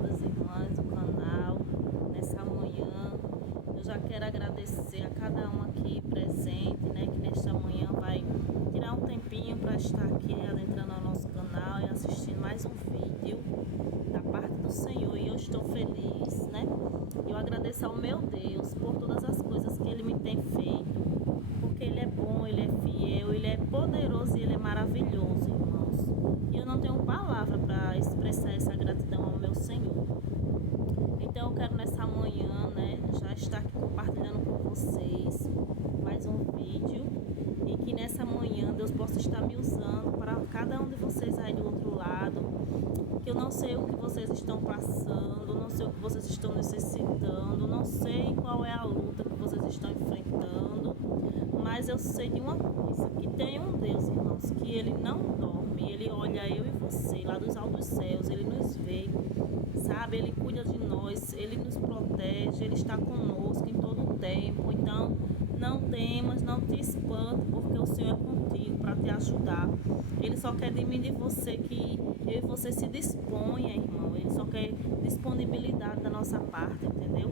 amadas irmãs do canal, nessa manhã. Eu já quero agradecer a cada um aqui presente, né, que nesta manhã vai tirar um tempinho para estar aqui adentrando ao nosso canal e assistindo mais um vídeo da parte do Senhor. E eu estou feliz, né? Eu agradeço ao meu Deus por todas as coisas que Ele me tem feito, porque Ele é bom, Ele é fiel, Ele é poderoso e Ele é maravilhoso, irmãos. E eu não tenho palavra para expressar essa gratidão ao meu Senhor. Então eu quero nessa manhã, né, já estar aqui compartilhando com vocês mais um vídeo, e que nessa manhã Deus possa estar me usando para cada um de vocês aí do outro lado, que eu não sei o que vocês estão passando, não sei o que vocês estão necessitando, não sei qual é a luta que vocês estão enfrentando, mas eu sei de uma coisa, que tem um Deus, irmãos, que Ele não dorme, Ele olha eu e você lá dos altos céus, Ele nos vê, sabe, Ele cuida de nós, Ele nos protege, Ele está conosco em todo o tempo. Então não temas, não te espante, porque o Senhor é contigo para te ajudar. Ele só quer de mim e de você que eu e você se disponha, irmão. Ele só quer disponibilidade da nossa parte, entendeu?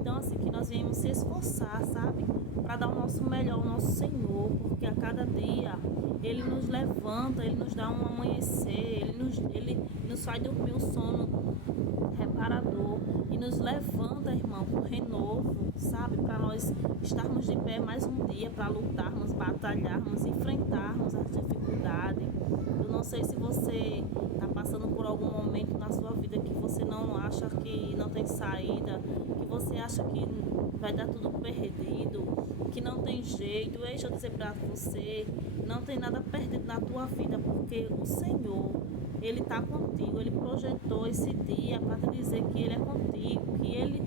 Então assim, que nós viemos se esforçar, sabe, para dar o nosso melhor ao nosso Senhor, porque a cada dia Ele nos levanta, Ele nos dá um amanhecer, Ele nos faz dormir o sono reparador e nos levanta, irmão, com renovo, sabe, para nós estarmos de pé mais um dia, para lutarmos, batalharmos, enfrentarmos as dificuldades. Eu não sei se você está passando por algum momento na sua vida que você não acha que não tem saída, que você acha que vai dar tudo perdido, que não tem jeito. Deixa eu dizer para você, não tem nada perdido na tua vida, porque o Senhor, Ele está contigo. Ele projetou esse dia para te dizer que Ele é contigo, que Ele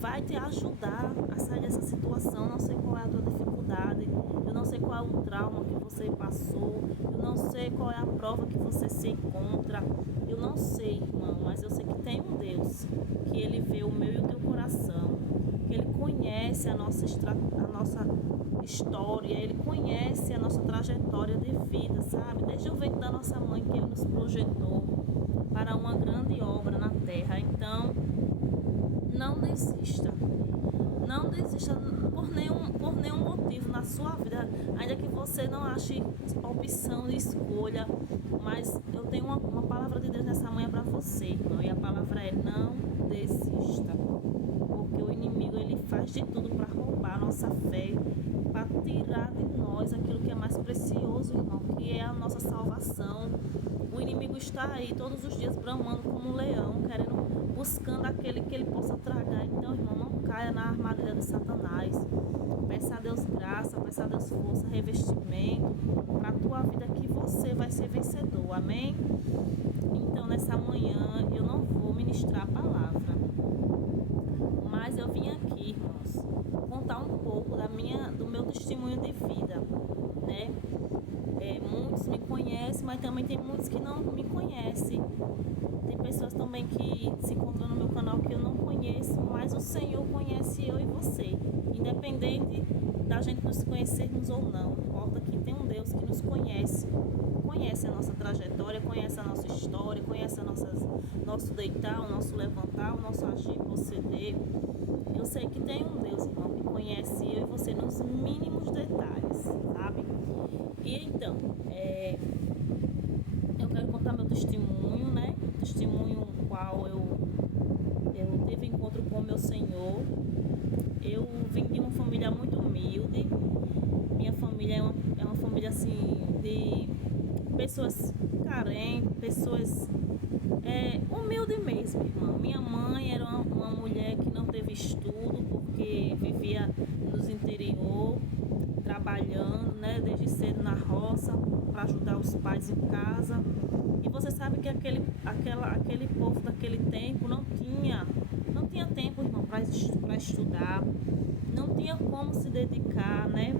vai te ajudar a sair dessa situação. Não sei qual é a tua dificuldade, eu não sei qual é o trauma que você passou, eu não sei qual é a prova que você se encontra, eu não sei, irmão, mas eu sei que tem um Deus, que Ele vê o meu e o teu coração, que Ele conhece a nossa história, Ele conhece a nossa trajetória de vida, sabe? Desde o ventre da nossa mãe que Ele nos projetou para uma grande obra na terra. Então, não desista. Não desista por nenhum motivo na sua vida, ainda que você não ache opção de escolha, mas eu tenho uma palavra de Deus nessa manhã para você, irmão, e a palavra é: não desista, porque o inimigo, ele faz de tudo para roubar a nossa fé, para tirar de nós aquilo que é mais precioso, irmão, que é a nossa salvação. O inimigo está aí todos os dias bramando como um leão, buscando aquele que ele possa tragar. Então, irmão, não caia na armadilha de Satanás. Peça a Deus graça, peça a Deus força, revestimento para a tua vida, que você vai ser vencedor. Amém? Então, nessa manhã eu não vou ministrar a palavra, mas eu vim aqui, irmãos, contar um pouco do meu testemunho de vida, né? Muitos me conhecem, mas também tem muitos que não me conhecem. Tem pessoas também que se encontram no meu canal que eu não conheço, mas o Senhor conhece eu e você. Independente da gente nos conhecermos ou não, importa que tem um Deus que nos conhece. Conhece a nossa trajetória, conhece a nossa história, conhece nosso deitar, o nosso levantar, o nosso agir, proceder. Eu sei que tem um Deus, irmão, que conhece eu e você nos mínimos detalhes, sabe? E então, eu quero contar meu testemunho, né? Testemunho no qual eu tive encontro com o meu Senhor. Eu vim de uma família muito humilde. Minha família é uma família assim de pessoas carentes, pessoas humildes mesmo, irmão. Minha mãe era uma mulher que não teve estudo, porque vivia nos interior, trabalhando, né, desde cedo na roça para ajudar os pais em casa. E você sabe que aquele povo daquele tempo não tinha tempo, irmão, para estudar, não tinha como se dedicar, né?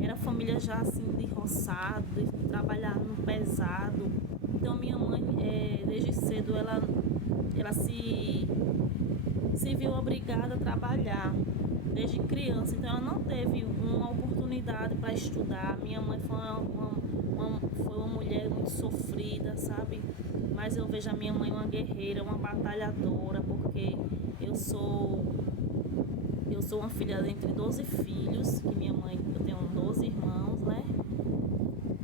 Era família já assim de roçado, de trabalhar no pesado. Então minha mãe, desde cedo, ela se viu obrigada a trabalhar desde criança, então ela não teve uma oportunidade para estudar. Minha mãe foi uma foi uma mulher muito sofrida, sabe? Mas eu vejo a minha mãe uma guerreira, uma batalhadora, porque eu sou uma filha entre 12 filhos, que minha mãe, eu tenho 12 irmãos, né?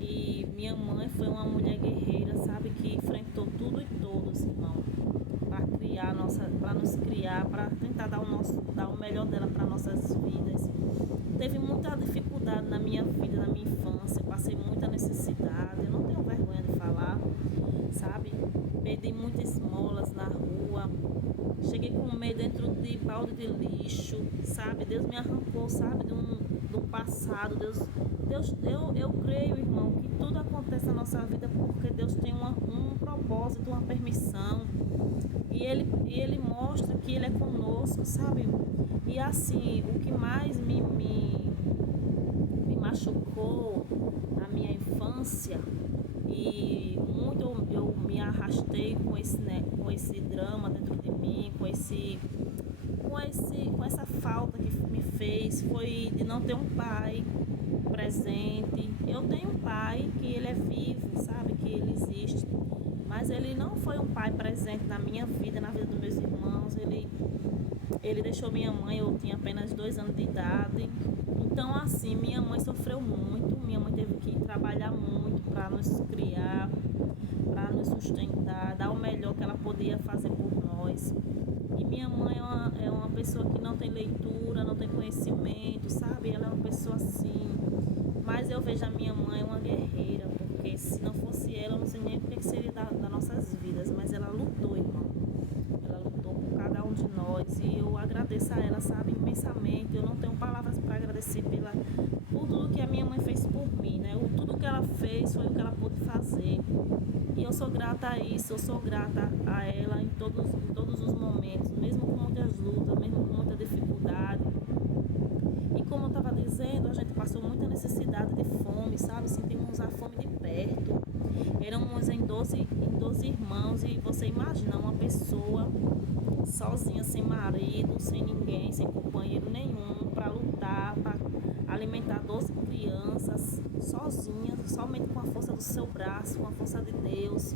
E minha mãe foi uma mulher guerreira, sabe? Que enfrentou tudo e todos, irmão, para nos criar, para tentar dar o melhor dela para nossas vidas. Teve muita dificuldade na minha vida, na minha infância, passei muita necessidade, eu não tenho vergonha de falar, sabe? Perdi muitas esmolas na rua, cheguei com medo dentro de balde de lixo, sabe? Deus me arrancou, sabe, do passado. Eu creio, irmão, que tudo acontece na nossa vida porque Deus tem um propósito, uma permissão. E ele mostra que Ele é conosco, sabe? E assim, o que mais me machucou na minha infância, e muito eu me arrastei com esse drama dentro de mim, com essa falta que me fez, foi de não ter um pai presente. Eu tenho um pai que ele é vivo, sabe, que ele existe, mas ele não foi um pai presente na minha vida, na vida dos meus irmãos. Ele deixou minha mãe, eu tinha apenas 2 anos de idade. Então, assim, minha mãe sofreu muito, minha mãe teve que trabalhar muito para nos criar, para nos sustentar, dar o melhor que ela podia fazer por nós. E minha mãe é uma pessoa que não tem leitura, não tem conhecimento, sabe? Ela é uma pessoa assim. Mas eu vejo a minha mãe uma guerreira, porque se não fosse ela, eu não sei nem o que seria das nossas vidas. Mas ela lutou, irmão. Ela lutou por cada um de nós. E eu agradeço a ela, sabe, imensamente. Eu não tenho palavras para agradecer por tudo que a minha mãe fez por mim, né? Tudo que ela fez foi o que ela pôde fazer. E eu sou grata a isso, eu sou grata a ela em todos os momentos, mesmo com muitas lutas, mesmo com muita dificuldade. E como eu estava dizendo, a gente passou muita necessidade de fome, sabe? Sentimos a fome de perto. Éramos em 12 irmãos, e você imagina uma pessoa sozinha, sem marido, sem ninguém, sem companheiro nenhum, para lutar, para alimentar 12 crianças, sozinha, somente com a força do seu braço, com a força de Deus.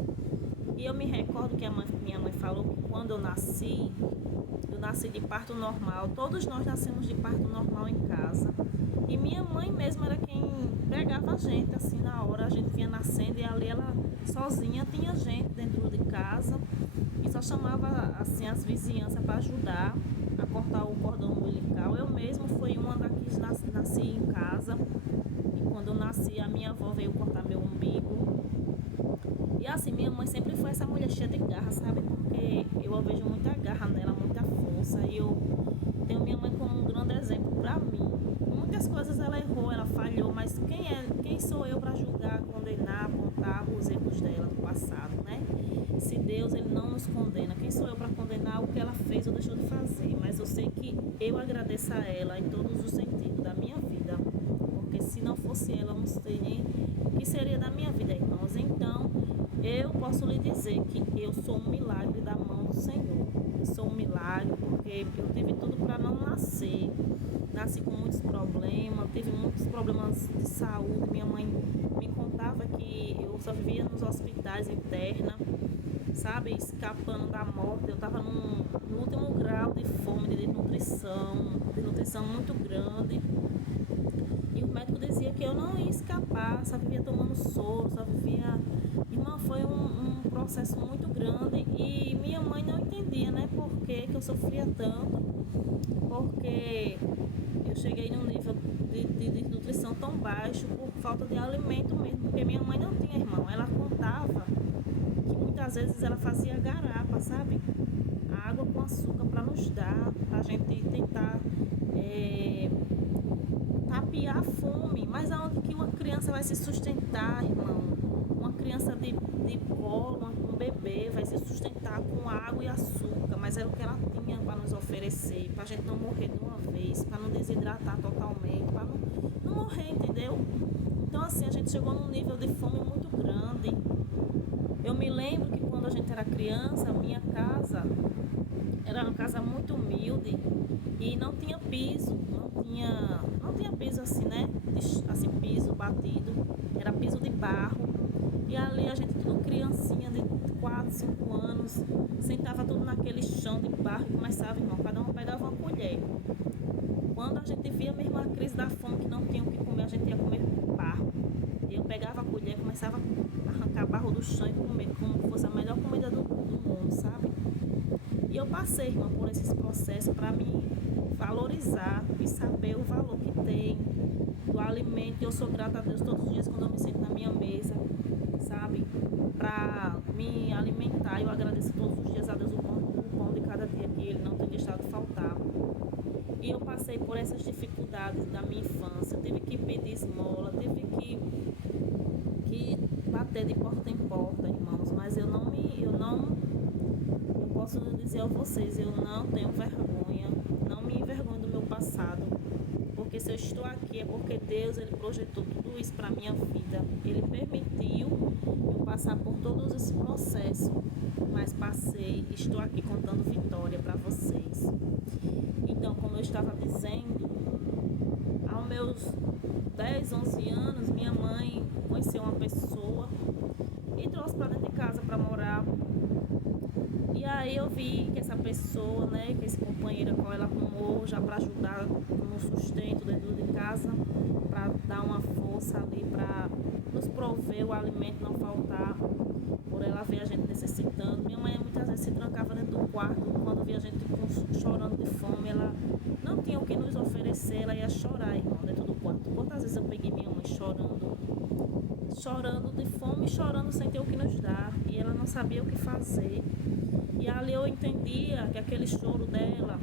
E eu me recordo que minha mãe falou que quando eu nasci de parto normal. Todos nós nascemos de parto normal em casa. E minha mãe mesmo era quem pegava a gente, assim, na hora. A gente vinha nascendo e ali ela sozinha tinha gente dentro de casa. E só chamava, assim, as vizinhanças para ajudar a cortar o cordão umbilical. Eu mesmo fui uma daqui, nasci em casa. E quando eu nasci, a minha avó veio cortar meu umbigo. E assim, minha mãe sempre foi essa mulher cheia de garra, sabe? Porque eu vejo muita garra nela, muita força. E eu tenho minha mãe como um grande exemplo para mim. Muitas coisas ela errou, ela falhou, mas quem sou eu para julgar, condenar, apontar os erros dela no passado, né? Se Deus, ele não nos condena, quem sou eu para condenar o que ela fez ou deixou de fazer? Mas eu sei que eu agradeço a ela em todos os sentidos da minha vida, porque se não fosse ela, eu não sei nem o que seria da minha vida, irmãos. Então, eu posso lhe dizer que eu sou um milagre da mão do Senhor. Eu sou um milagre porque eu tive tudo para não nascer. Nasci com muitos problemas, tive muitos problemas de saúde. Minha mãe me contava que eu só vivia nos hospitais interna, sabe, escapando da morte. Eu estava no último grau de fome, de nutrição muito grande. E o médico dizia que eu não ia escapar, só vivia tomando soro, só vivia... Irmã, foi um processo muito grande e minha mãe não entendia, né, por que eu sofria tanto, porque eu cheguei num nível de nutrição tão baixo por falta de alimento mesmo, porque minha mãe não tinha, irmão. Ela contava que muitas vezes ela fazia garapa, sabe? Água com açúcar para nos dar, pra gente tentar tapiar a fome. Mas aonde que uma criança vai se sustentar, irmão? Uma criança de colo, um bebê vai se sustentar com água e açúcar, mas era o que ela tinha para nos oferecer, para a gente não morrer de uma vez, para não desidratar totalmente, para não morrer, entendeu? Então assim, a gente chegou num nível de fome muito grande. Eu me lembro que quando a gente era criança, a minha casa era uma casa casa muito humilde e não tinha piso, não tinha piso assim, né? Assim, piso batido, era piso de barro. E ali a gente, tudo criancinha de 4, 5 anos, sentava tudo naquele chão de barro e começava, irmão, cada um pegava uma colher. Quando a gente via mesmo a crise da fome, que não tinha o que comer, a gente ia comer barro. Eu pegava a colher, começava a arrancar barro do chão e comer como fosse a melhor comida do mundo, sabe? E eu passei, irmão, por esses processos para me valorizar e saber o valor que tem do alimento. E eu sou grata a Deus todos os dias quando eu me sento na minha mesa, sabe? Para me alimentar. Eu agradeço todos os dias a Deus o pão de cada dia que Ele não tem deixado faltar. E eu passei por essas dificuldades da minha infância. Tive que pedir esmola, tive que bater de porta em porta, irmãos. Mas eu posso dizer a vocês, eu não tenho vergonha, não me envergonho do meu passado, porque se eu estou aqui é porque Deus, Ele projetou tudo isso para minha vida. Ele permitiu eu passar por todos esse processo, mas passei, estou aqui contando vitória para vocês. Então, como eu estava dizendo, aos meus 10, 11 anos, minha mãe conheceu uma pessoa e trouxe para dentro de casa para morar. E aí eu vi que essa pessoa, né, que esse companheiro com ela arrumou já para ajudar no sustento dentro de casa, para dar uma força ali, para nos prover o alimento não faltar, por ela ver a gente necessitando. Minha mãe muitas vezes se trancava dentro do quarto, quando via a gente chorando de fome, ela não tinha o que nos oferecer, ela ia chorar, irmão, dentro do quarto. Quantas vezes eu peguei minha mãe chorando de fome, chorando sem ter o que nos dar, e ela não sabia o que fazer. E ali eu entendia que aquele choro dela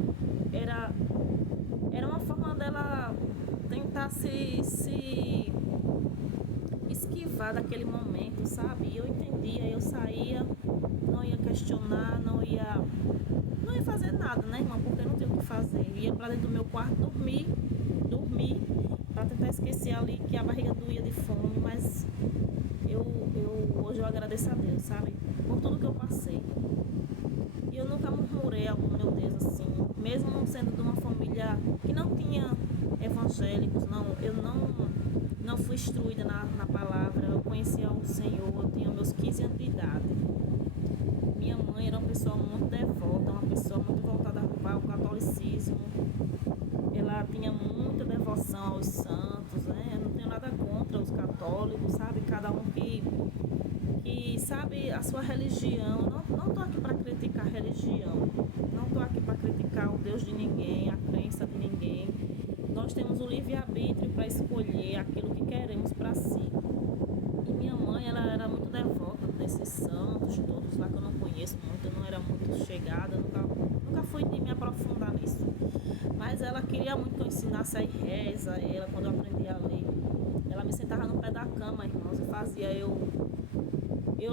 era uma forma dela tentar se esquivar daquele momento, sabe? E eu entendia, eu saía, não ia questionar, não ia fazer nada, né, irmão? Porque eu não tinha o que fazer. Eu ia pra dentro do meu quarto dormir, pra tentar esquecer ali que a barriga doía de fome, mas hoje eu agradeço a Deus, sabe? Por tudo que eu passei. E eu nunca murmurei algo, meu Deus, assim, mesmo sendo de uma família que não tinha evangélicos, eu não fui instruída na palavra, eu conhecia o Senhor, eu tinha meus 15 anos de idade. Minha mãe era uma pessoa muito devota, uma pessoa muito voltada para o catolicismo, ela tinha muita devoção aos santos, né? Eu não tenho nada contra os católicos, sabe? Cada um que sabe a sua religião. Não estou aqui para criticar a religião, não estou aqui para criticar o Deus de ninguém, a crença de ninguém. Nós temos o livre-arbítrio para escolher aquilo que queremos para si. E minha mãe, ela era muito devota desses santos, todos lá que eu não conheço muito, eu não era muito chegada, nunca fui de me aprofundar nisso. Mas ela queria muito que eu ensinasse a reza, ela, quando eu aprendi a ler. Ela me sentava no pé da cama, irmãos, e fazia eu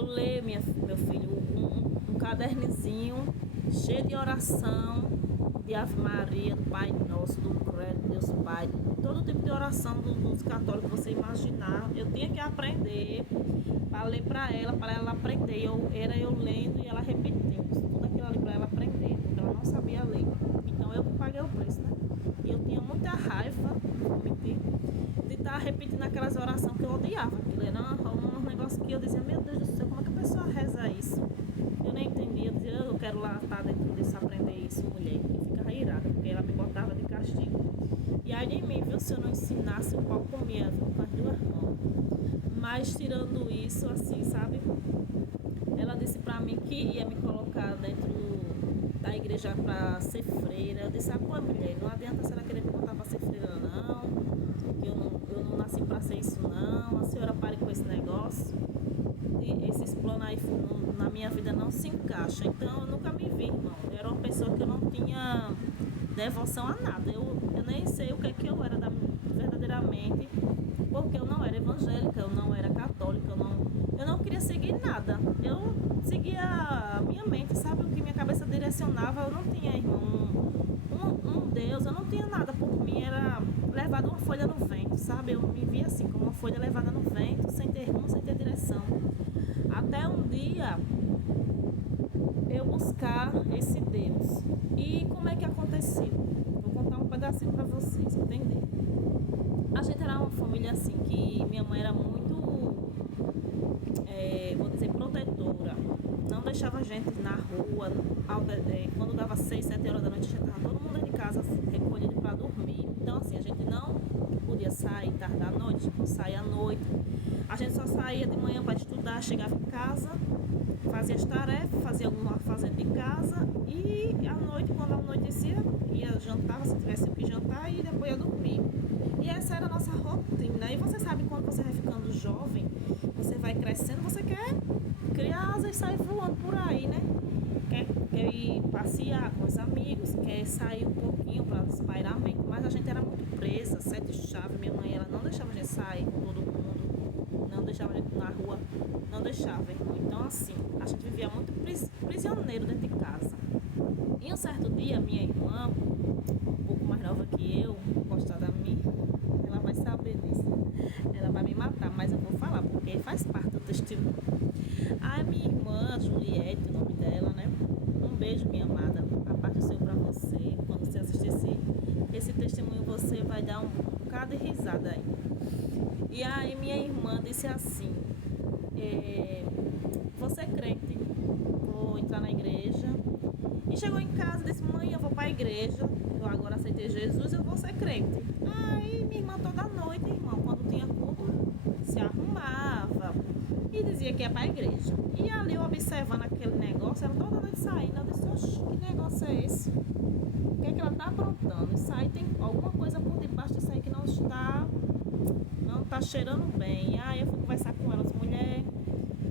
ler, meu filho, um cadernezinho cheio de oração, de Ave Maria, do Pai Nosso, do Credo, Deus Pai, todo tipo de oração dos católicos que você imaginar. Eu tinha que aprender para ler para ela aprender. Eu lendo e ela repetindo, tudo aquilo ali para ela aprender, porque ela não sabia ler. Então eu paguei o preço, né? E eu tinha muita raiva, vou mentir, de estar repetindo aquelas orações que eu odiava. Aquilo era um negócio que eu dizia, meu Deus do céu, como é que a pessoa reza isso? Eu nem entendia, eu dizia, eu quero lá estar dentro disso, aprender isso, mulher. E ficava irada, porque ela me botava de castigo. E aí de mim, viu, se eu não ensinasse, o pau comia com as duas mãos. Mas tirando isso, assim, sabe? Ela disse pra mim que ia me colocar dentro da igreja pra ser freira. Eu disse, pô, mulher, não adianta a senhora querer me botar pra ser freira, não. Que eu não nasci pra ser isso, não. A senhora pare com esse negócio. E esses planos aí na minha vida não se encaixam. Então eu nunca me vi, irmão. Eu era uma pessoa que eu não tinha devoção a nada. Eu nem sei o que eu era verdadeiramente, porque eu não era evangélica, eu não era católica, eu não queria seguir nada. Eu seguia a minha mente, sabe? O que minha cabeça direcionava. Eu não tinha, irmão, um Deus, eu não tinha nada por mim, era levada uma folha no vento, sabe? Eu me via assim, como uma folha levada no vento, sem ter rumo, sem ter direção. Até um dia eu buscar esse Deus. E como é que aconteceu? Vou contar um pedacinho para vocês entenderem. A gente era uma família assim, que minha mãe era muito, vou dizer, protetora. Não deixava a gente na rua, quando dava 6, 7 horas da noite, a gente estava todo mundo dentro de casa recolhido para dormir. Então assim, a gente não podia sair tarde da noite, não saía à noite. A gente só saía de manhã para estudar, chegava em casa, fazia as tarefas, fazia alguma fazenda de casa e à noite, quando anoitecia, ia jantar, se tivesse o que jantar e depois ia dormir. E essa era a nossa rotina. E você sabe, quando você vai ficando jovem, você vai crescendo, você quer criar asas e sair voando por aí, né? Quer ir passear com os amigos, quer sair um pouquinho para espairar a mente, mas a gente era muito presa, 7 chaves. Minha mãe, ela não deixava a gente sair com todo mundo, não deixava a gente na rua, não deixava, irmão. Então assim, a gente vivia muito prisioneiro dentro de casa. E um certo dia, minha irmã, um pouco mais nova que eu, gostada da mim, ela vai saber disso. Ela vai me matar, mas eu vou falar, porque faz parte do testemunho. A minha irmã, Juliette, o nome dela, né? Um beijo, minha amada. A paz do Senhor pra você. Quando você assistir esse testemunho, você vai dar um bocado de risada aí. E aí minha irmã disse assim, você é crente? Vou entrar na igreja. E chegou em casa e disse, mãe, eu vou pra igreja. Eu agora aceitei Jesus, eu vou ser crente. Aí minha irmã toda noite, irmão, quando tinha culto, se arrumava e dizia que ia pra igreja. E ali eu observando aquele negócio, ela toda noite saindo, eu disse, oxe, que negócio é esse? O que é que ela tá aprontando? Isso aí tem alguma coisa por debaixo disso aí que não tá cheirando bem. E aí eu fui conversar com ela, disse, mulher,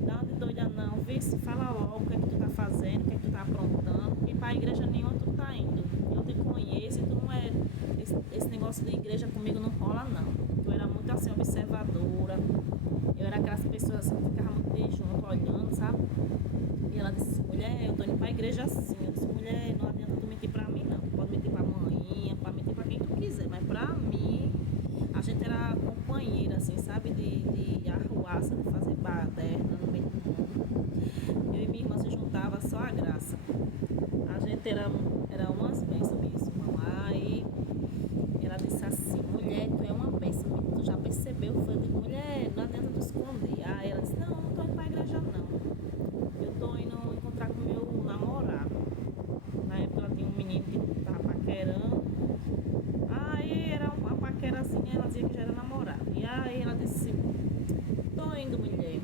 não de doida não, vê se fala logo o que é que tu tá fazendo, o que é que tu tá aprontando, e pra igreja nenhuma tu tá indo. Eu te conheço e tu não é. Esse negócio de igreja comigo não rola não. Eu era muito assim, observadora. Eu era aquelas pessoas assim que ficavam muito de junto, olhando, sabe? E ela disse, mulher, eu tô indo pra igreja assim. Eu disse, mulher, não adianta tu mentir pra mim não. Tu pode mentir pra mãinha, pode mentir pra quem tu quiser, mas pra mim, a gente era companheira, assim, sabe? De arruaça, de fazer baderna no meio do mundo. Eu e minha irmã se juntava só a graça. A gente era umas bênçãos mesmo, irmão. Aí ela disse assim, mulher, tu é uma bênção, tu já percebeu? Eu falei, mulher, não adianta tu esconder. Aí ela disse, não tô indo pra igreja não. Eu tô indo encontrar com meu namorado. Na época ela tinha um menino que tava paquerando. Aí era uma paquera assim, ela dizia que já era namorado. E aí ela disse, tô indo, mulher.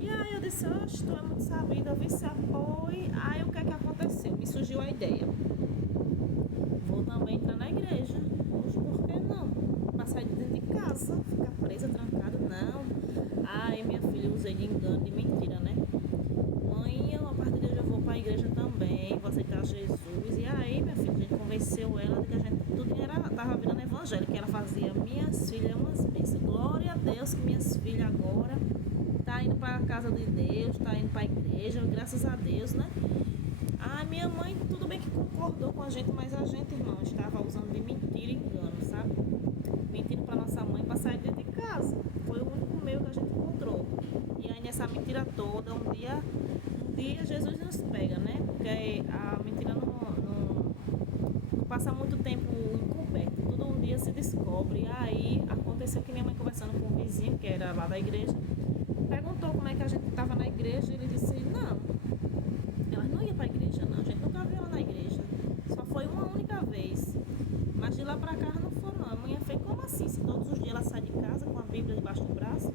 E aí eu disse, oxe, tu é muito sabida, vi se apoio. Aí o que é que aconteceu? Me surgiu a ideia. Vou também entrar na igreja. Hoje, por que não? Pra sair de dentro de casa, ficar presa, trancada, não. Aí minha filha, eu usei de engano, de mentira, né? Mãe, a partir de hoje eu vou pra igreja também, vou aceitar Jesus. E aí, minha filha, a gente convenceu ela de que a gente tudo tava virando evangélica. Ela fazia, minhas filhas, umas bênçãos. Glória a Deus que minhas filhas agora tá indo pra casa de Deus, tá indo pra igreja, graças a Deus, né? Ah, minha mãe, tudo bem que concordou com a gente, mas a gente, irmão, estava usando de mentira e engano, sabe? Mentindo pra nossa mãe pra sair dentro de casa. Foi o único meio que a gente encontrou. E aí nessa mentira toda, um dia Jesus nos pega, né? Porque a mentira não passa muito tempo encoberta. Tudo um dia se descobre. E aí aconteceu que minha mãe conversando com um vizinho, que era lá da igreja, perguntou como é que a gente estava na igreja. E ele disse, não, ela não ia pra igreja não, a gente nunca viu ela na igreja. Só foi uma única vez. Mas de lá pra cá não foi não. A mãe fez, como assim? Se todos os dias ela sai de casa com a Bíblia debaixo do braço,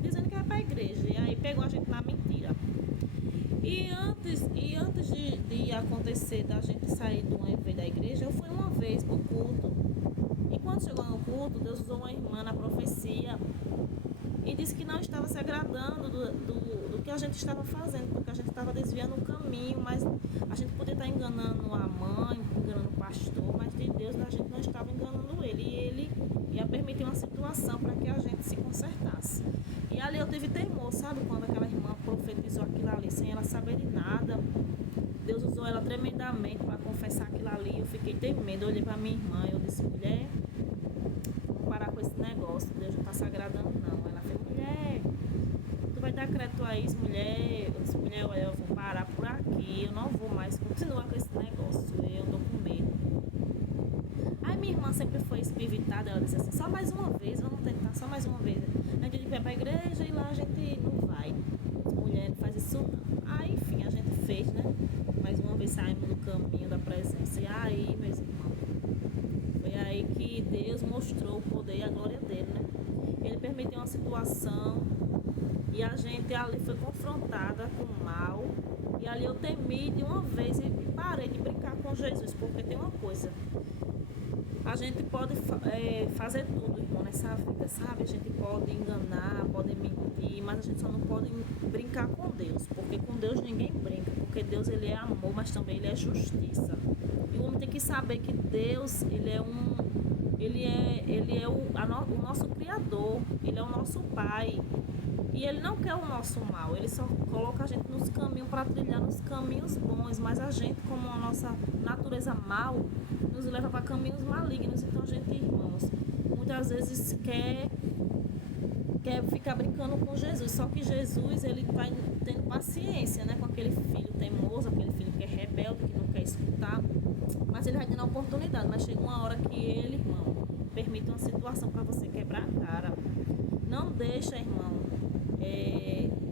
dizendo que vai pra igreja. E aí pegou a gente na mentira. E antes de acontecer da gente sair de uma vez da igreja, eu fui uma vez pro culto. E quando chegou no culto, Deus usou uma irmã na profecia e disse que não estava se agradando do que a gente estava fazendo, porque a gente estava desviando o caminho, mas a gente podia estar enganando a mãe, enganando o pastor, mas de Deus a gente não estava enganando ele. E ele ia permitir uma situação para que a gente se consertasse. E ali eu tive temor, sabe? Quando aquela irmã profetizou aquilo ali, sem ela saber de nada. Deus usou ela tremendamente para confessar aquilo ali. Eu fiquei temendo, eu olhei para minha irmã e eu disse, mulher, vamos parar com esse negócio, Deus não está se agradando não. Ela fez, mulher, tu vai dar crédito a isso, mulher? Eu disse, mulher, eu vou parar por aqui, eu não vou mais continuar com esse negócio, eu tô com medo. Aí minha irmã sempre foi espivitada, ela disse assim, só mais uma vez, vamos tentar, só mais uma vez. A gente vai pra igreja e lá a gente não vai. As mulheres não fazem isso não. Aí, enfim, a gente fez, né? Mais uma vez saímos no caminho da presença. E aí, meus irmãos, foi aí que Deus mostrou o poder e a glória dele, né? Ele permitiu uma situação e a gente ali foi confrontada com o mal. E ali eu temi de uma vez e parei de brincar com Jesus, porque tem uma coisa. A gente pode fazer tudo, irmão, nessa vida, sabe? A gente pode enganar, pode mentir, mas a gente só não pode brincar com Deus, porque com Deus ninguém brinca, porque Deus ele é amor, mas também ele é justiça. E o homem tem que saber que Deus, ele é o nosso Criador, ele é o nosso Pai. E ele não quer o nosso mal, ele só coloca a gente nos caminhos para trilhar nos caminhos bons, mas a gente, como a nossa natureza mal, nos leva para caminhos malignos. Então a gente, irmãos, muitas vezes quer ficar brincando com Jesus, só que Jesus, ele está tendo paciência, né, com aquele filho teimoso, aquele filho que é rebelde, que não quer escutar, mas ele vai dando a oportunidade, mas chega uma hora que ele, irmão, permite uma situação para você quebrar a cara. Não deixa, irmão,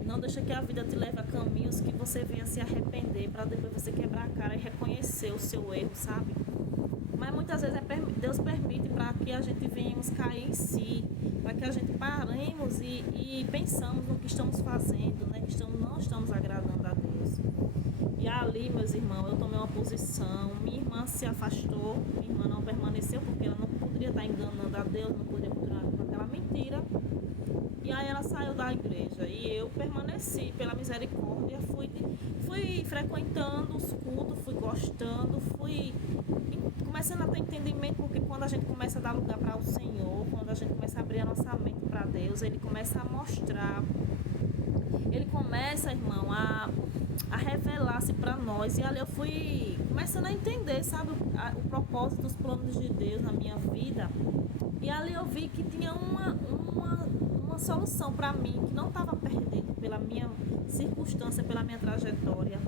não deixa que a vida te leve a caminhos que você venha se arrepender para depois você quebrar a cara e reconhecer o seu erro, sabe? Mas muitas vezes Deus permite para que a gente venhamos cair em si, para que a gente paremos e pensamos no que estamos fazendo, né? Que não estamos agradando a Deus. E ali, meus irmãos, eu tomei uma posição, minha irmã se afastou, minha irmã não permaneceu porque ela não poderia estar enganando a Deus, não poderia continuar com aquela mentira. E aí ela saiu da igreja e eu permaneci pela misericórdia, fui frequentando os cultos, fui gostando, fui começando a ter entendimento, porque quando a gente começa a dar lugar para o Senhor, quando a gente começa a abrir a nossa mente para Deus, Ele começa a mostrar, Ele começa, irmão, a revelar-se para nós. E ali eu fui começando a entender, sabe, o propósito, os planos de Deus na minha vida. E ali eu vi que tinha uma solução para mim, que não estava perdendo pela minha circunstância, pela minha trajetória.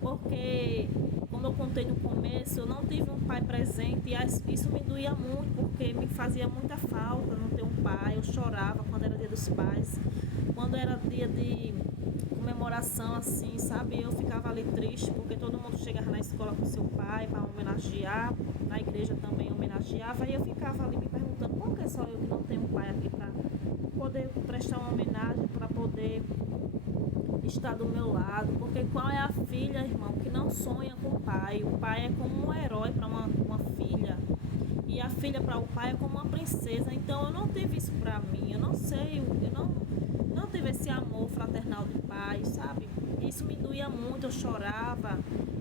Porque, como eu contei no começo, eu não tive um pai presente e isso me doía muito, porque me fazia muita falta não ter um pai. Eu chorava quando era dia dos pais, quando era dia de comemoração, assim, sabe? Eu ficava ali triste, porque todo mundo chegava na escola com seu pai para homenagear, na igreja também homenageava, e eu ficava ali me perguntando, por que só eu que não tenho um pai aqui para poder prestar uma homenagem, para poder estar do meu lado? Porque qual é a filha, irmão, que não sonha com o pai? O pai é como um herói para uma filha, e a filha para o pai é como uma princesa. Então eu não tive isso para mim, eu não sei, eu não tive esse amor fraternal de pai, sabe? Isso me doía muito, eu chorava.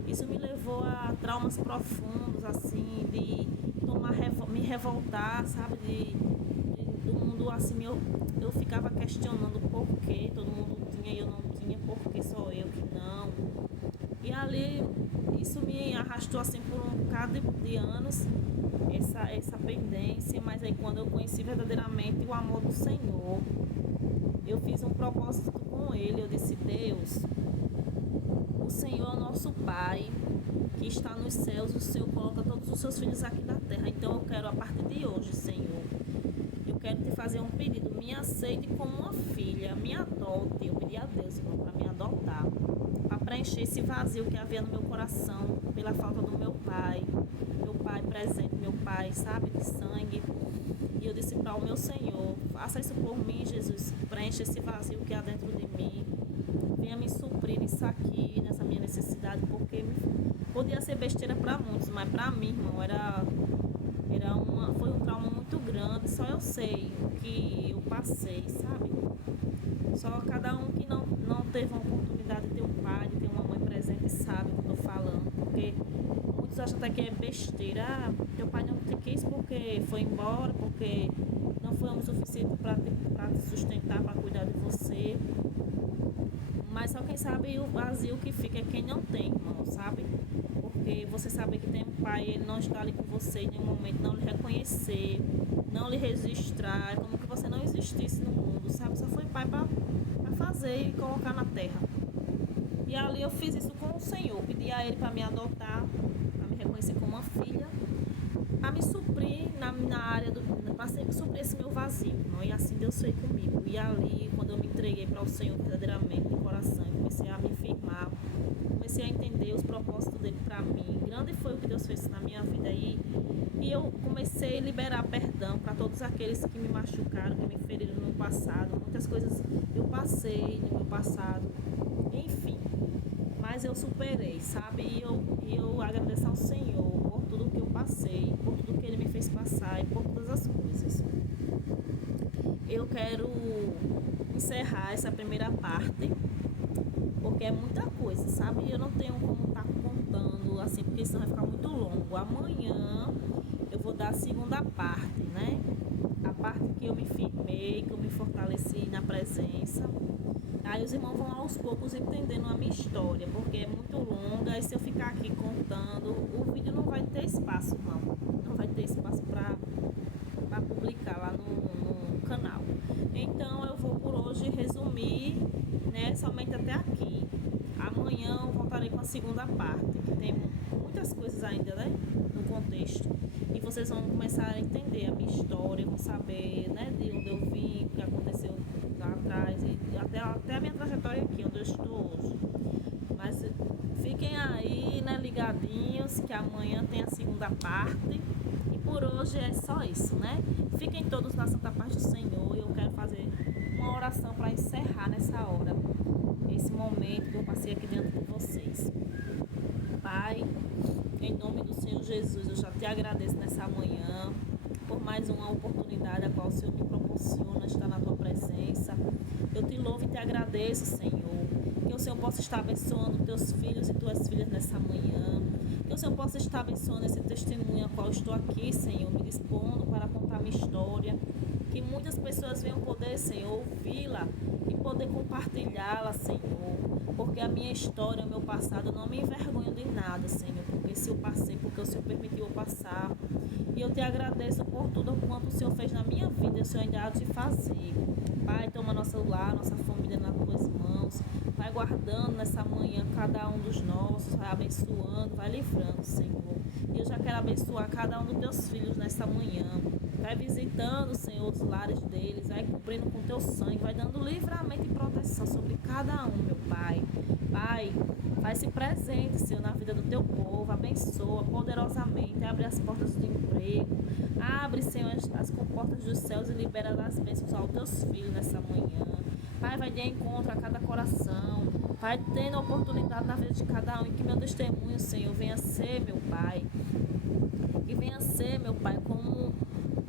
Isso me levou a traumas profundos, assim, de me revoltar, sabe? Do mundo, assim, eu ficava questionando por que todo mundo tinha e eu não tinha, por que só eu que não. E ali, isso me arrastou, assim, por um bocado de anos, essa pendência. Mas aí, quando eu conheci verdadeiramente o amor do Senhor, eu fiz um propósito com Ele. Eu disse, Deus, o Senhor é o nosso Pai, que está nos céus. O Senhor coloca todos os seus filhos aqui na terra. Então eu quero, a partir de hoje, Senhor, eu quero te fazer um pedido. Me aceite como uma filha, me adote. Eu pedi a Deus, irmão, para me adotar, para preencher esse vazio que havia no meu coração pela falta do meu pai presente, meu pai, sabe, de sangue. E eu disse para o meu Senhor, faça isso por mim, Jesus, preencha esse vazio que há dentro de mim, venha me suprir nisso aqui, nessa minha necessidade, porque podia ser besteira para muitos, mas para mim, irmão, foi um trauma muito grande. Só eu sei o que eu passei, sabe? Só cada um que não teve uma oportunidade de ter um pai, de ter uma mãe presente, sabe o que eu tô falando, porque muitos acham até que é besteira. Ah, teu pai não te quis porque foi embora, porque não foi homem suficiente para te sustentar, para cuidar de você. Mas só quem sabe o vazio que fica é quem não tem, irmão, sabe? Porque você sabe que tem um pai, ele não está ali com você em nenhum momento, não lhe reconhecer, não lhe registrar, como que você não existisse no mundo, sabe? Só foi pai para fazer e colocar na terra. E ali eu fiz isso com o Senhor, pedi a a Ele para me adotar, para me reconhecer como uma filha, para me suprir na área para suprir esse meu vazio, não? E assim Deus foi comigo. E ali, quando eu me entreguei para o Senhor verdadeiramente de coração, eu comecei a me firmar, comecei a entender os propósitos dele para mim. Grande foi o que Deus fez na minha vida aí. E eu comecei a liberar perdão para todos aqueles que me machucaram, que me feriram no passado. Muitas coisas eu passei no meu passado, enfim. Mas eu superei, sabe? E eu agradeço ao Senhor por tudo que eu passei, por tudo que Ele me fez passar e por todas as coisas. Eu quero encerrar essa primeira parte, porque é muita coisa, sabe? E eu não tenho como estar contando assim, porque senão vai ficar muito longo. Amanhã eu vou dar a segunda parte, né? A parte que eu me firmei, que eu me fortaleci na presença. Aí os irmãos vão aos poucos entendendo a minha história, porque é muito longa e se eu ficar aqui contando, o vídeo não vai ter espaço, não. Não vai ter espaço para publicar lá no canal. Então eu vou por hoje resumir, né, somente até aqui. Amanhã eu voltarei com a segunda parte, que tem muitas coisas ainda, né, no contexto. E vocês vão começar a entender a minha história, vão saber, né, de onde eu vim, o que aconteceu lá atrás e até a minha trajetória aqui, onde eu estou hoje. Mas fiquem aí, né, ligadinhos, que amanhã tem a segunda parte. E por hoje é só isso, né? Fiquem todos na santa paz do Senhor. E eu quero fazer uma oração para encerrar nessa hora, esse momento que eu passei aqui dentro de vocês. Pai, em nome do Senhor Jesus, eu já te agradeço nessa manhã por mais uma oportunidade a qual o Senhor me proporciona estar na tua presença. Eu te louvo e te agradeço, Senhor, que o Senhor possa estar abençoando teus filhos e tuas filhas nessa manhã, que o Senhor possa estar abençoando esse testemunho a qual eu estou aqui, Senhor, me dispondo para contar minha história, que muitas pessoas venham poder, Senhor, ouvi-la e poder compartilhá-la, Senhor, porque a minha história, o meu passado, eu não me envergonho de nada, Senhor, porque se eu passei, porque o Senhor permitiu eu passar. E eu te agradeço por tudo quanto o Senhor fez na minha vida e o Senhor ainda há de fazer. Pai, toma nosso lar, nossa família nas tuas mãos. Vai guardando nessa manhã cada um dos nossos, vai abençoando, vai livrando, Senhor. E eu já quero abençoar cada um dos teus filhos nessa manhã. Vai visitando, Senhor, os lares deles, vai cobrindo com teu sangue, vai dando livramento e proteção sobre cada um, meu Pai. Pai, faz-se presente, Senhor, na vida do teu povo, abençoa poderosamente, abre as portas do emprego, abre, Senhor, as comportas dos céus e libera as bênçãos aos teus filhos nessa manhã. Pai, vai de encontro a cada coração, vai tendo a oportunidade na vida de cada um e que meu testemunho, Senhor, venha ser, meu Pai, e venha ser, meu Pai, como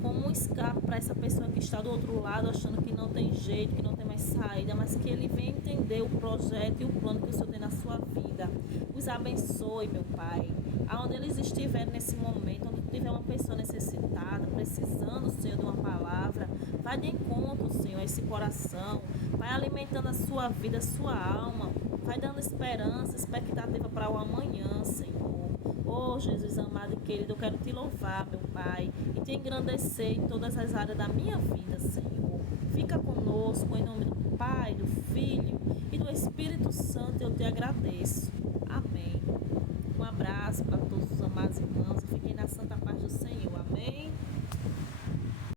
um escape para essa pessoa que está do outro lado achando que não tem jeito, que não tem mais saída, mas que ele venha entender o projeto e o plano que o Senhor tem na sua vida. Os abençoe, meu Pai, aonde eles estiverem nesse momento, onde tiver uma pessoa necessitada, precisando, Senhor, de uma palavra, vai de encontro, Senhor, a esse coração, vai alimentando a sua vida, a sua alma, vai dando esperança, expectativa para o amanhã, Senhor. Oh, Jesus amado e querido, eu quero te louvar, meu Pai, e te engrandecer em todas as áreas da minha vida, Senhor. Fica conosco, em nome do Pai, do Filho e do Espírito Santo, eu te agradeço. Amém. Um abraço para todos os amados irmãos, fiquem na santa paz do Senhor. Amém.